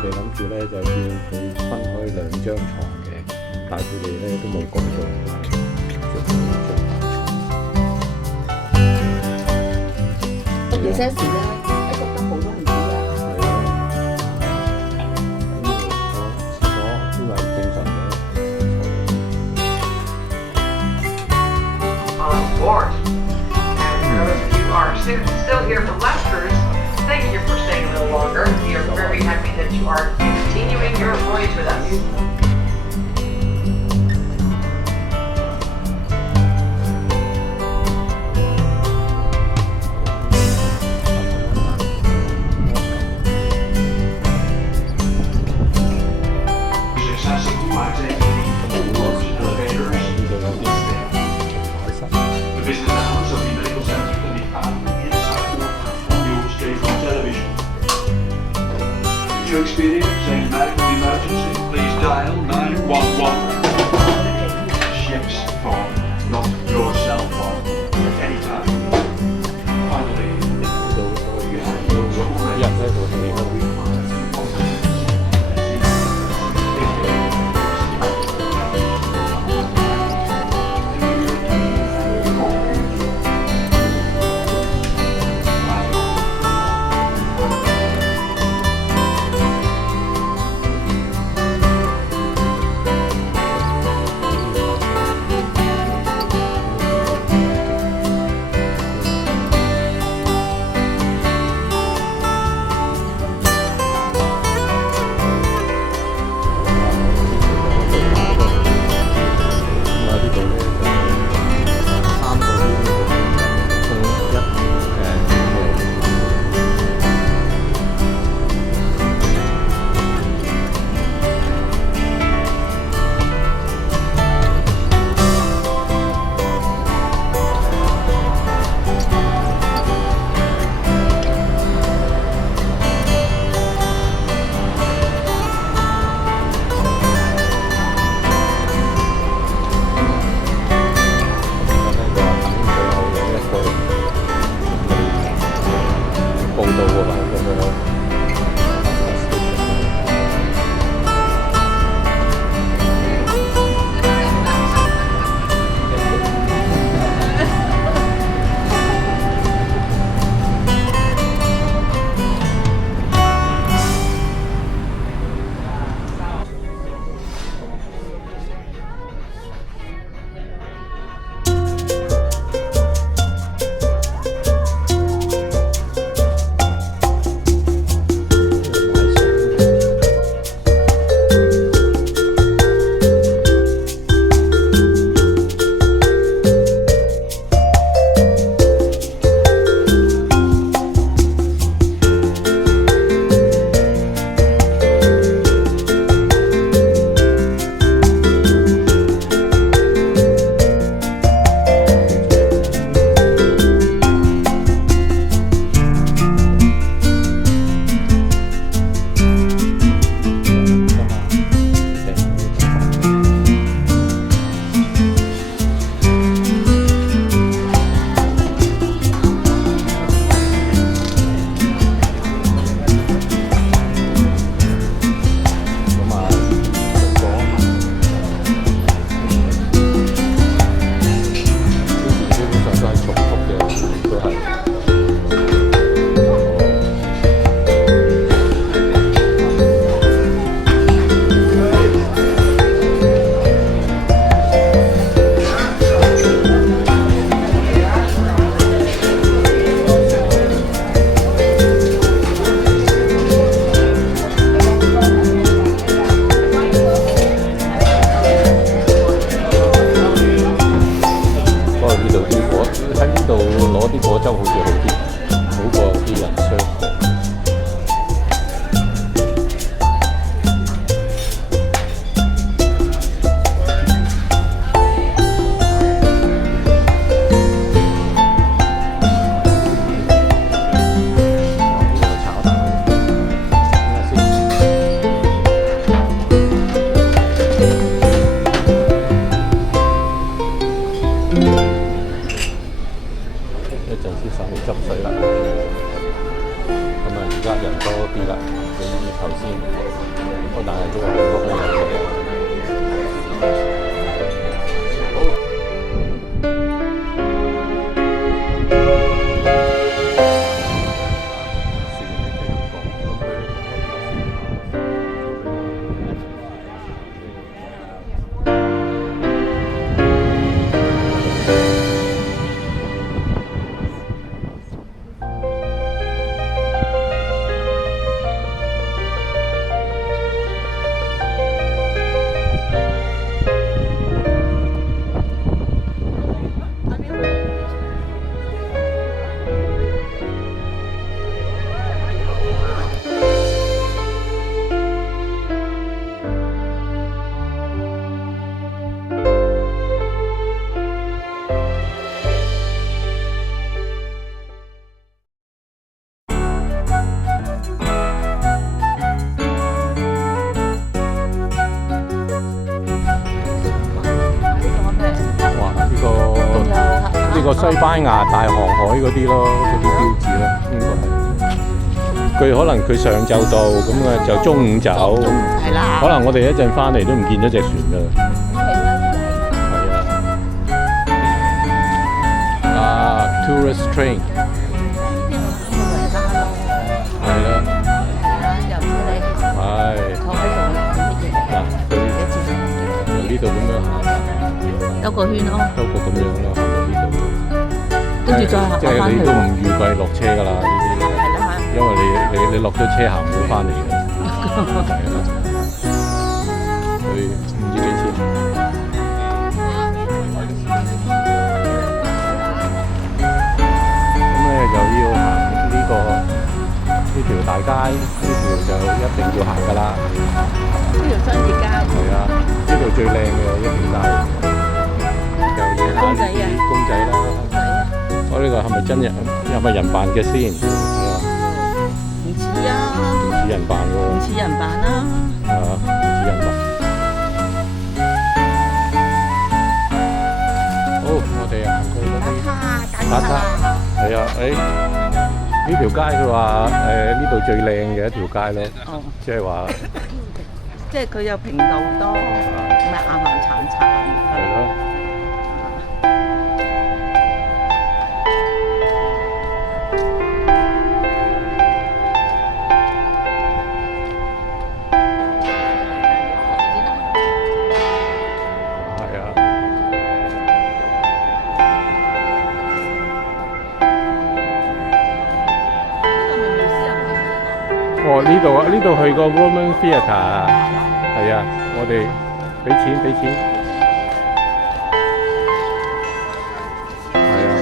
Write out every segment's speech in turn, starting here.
哋諗住咧就叫佢分開2張床嘅，但係佢哋咧都冇工作，就係着2張床。幾些時咧，一個得好都唔止㗎。係啊，咁廁所都係正常嘅。On board. And for those of you who are still here for lectures, thank you for staying a little longer. We are very happy that you are continuing your voyage with us. Accessible by taking the elevators instead. The business hours of the medical center can be found inside on your state-run television. If you experience a medical emergency, please dial 911. Ship's phone, not your cell phone, at any time. Finally, you have those 一 already. 人喺度你嗰度。個大人中有好多空有嘅。呢個西班牙大航海嗰啲咯，嗰啲標誌咯，應該係。佢可能佢上晝到，咁啊就中午走。係啦。可能我哋一陣翻嚟都唔見咗隻船㗎啦。係啊。Tourist train。係啦。係。嗱，佢由呢度咁樣行。兜個圈咯。兜個咁樣咯，行到呢度。跟住再行即係翻去。你都唔預計落車㗎啦，呢啲。係啦。因為你落咗車行唔到翻嚟嘅。係啊。佢唔知幾錢。咁咧就要行呢條大街，呢條就一定要行㗎啦。呢條商業街。係啊，呢度最靚嘅一條街。又影下呢啲公仔啦。我呢個係咪真人？係咪人扮嘅先？唔似啊。唔似人扮喎。唔似人扮啦。係啊，唔似人扮。好，我哋行去嗰邊。打卡。係啊，呢條街佢話呢度最靚嘅一條街咯。哦。即係話。即係佢有平路多，唔係岩岩慘慘。係咯。哦，呢度去個 Roman Theatre 啊，係啊，我哋俾錢，係啊。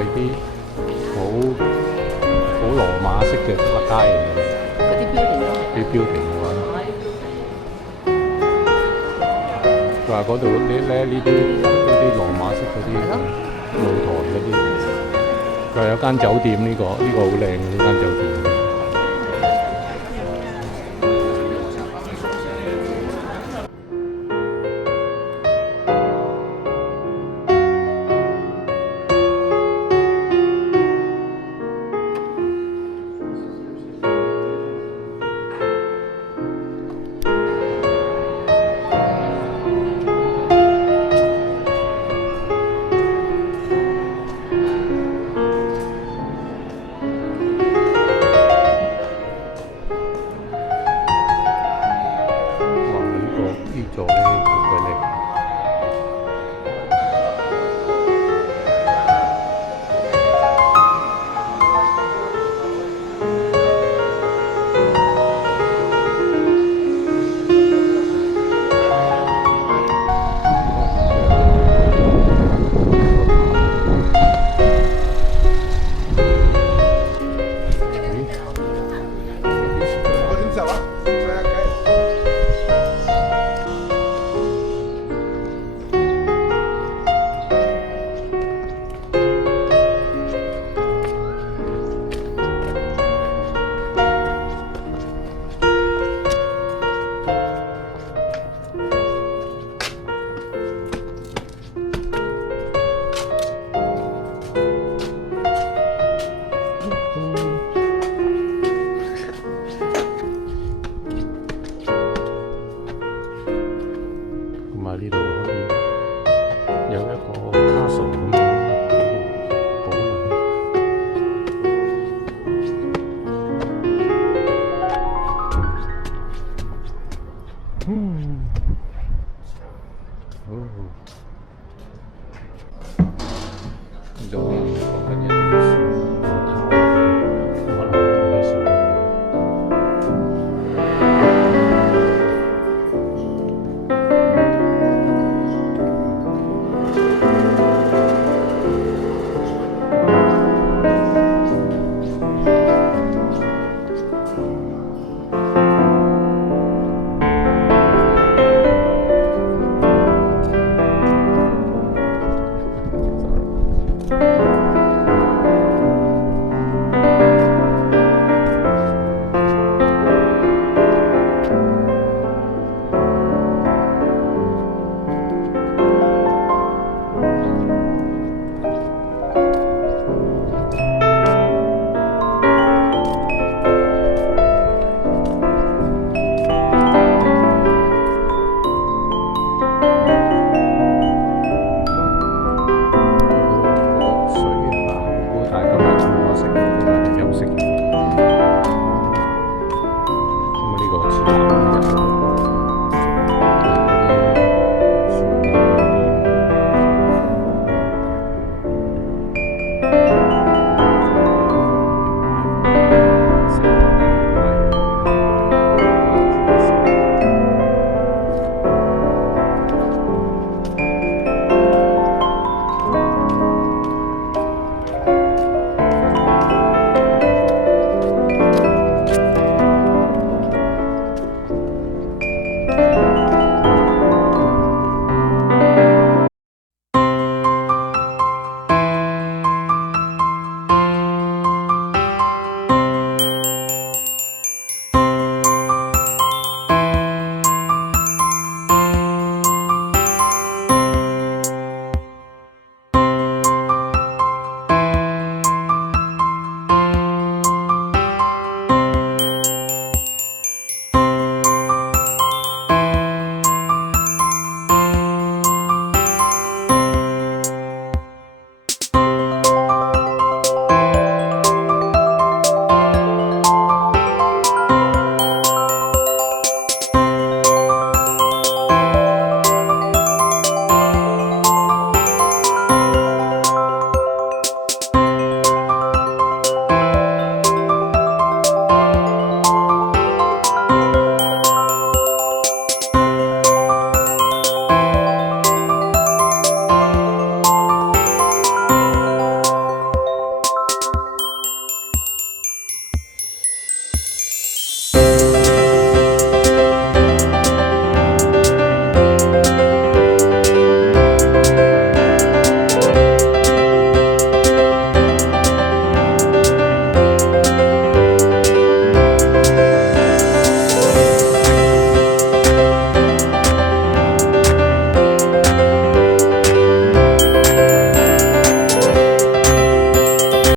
係啲好羅馬式嘅街嚟嘅。嗰啲 building 都啲building嘅話，佢話嗰度呢啲羅馬式嗰啲露台嗰啲，佢話有間酒店呢個好靚嘅呢間酒店。呢座咧好鬼靚。同埋呢度可以有一個 castle 咁樣保護。就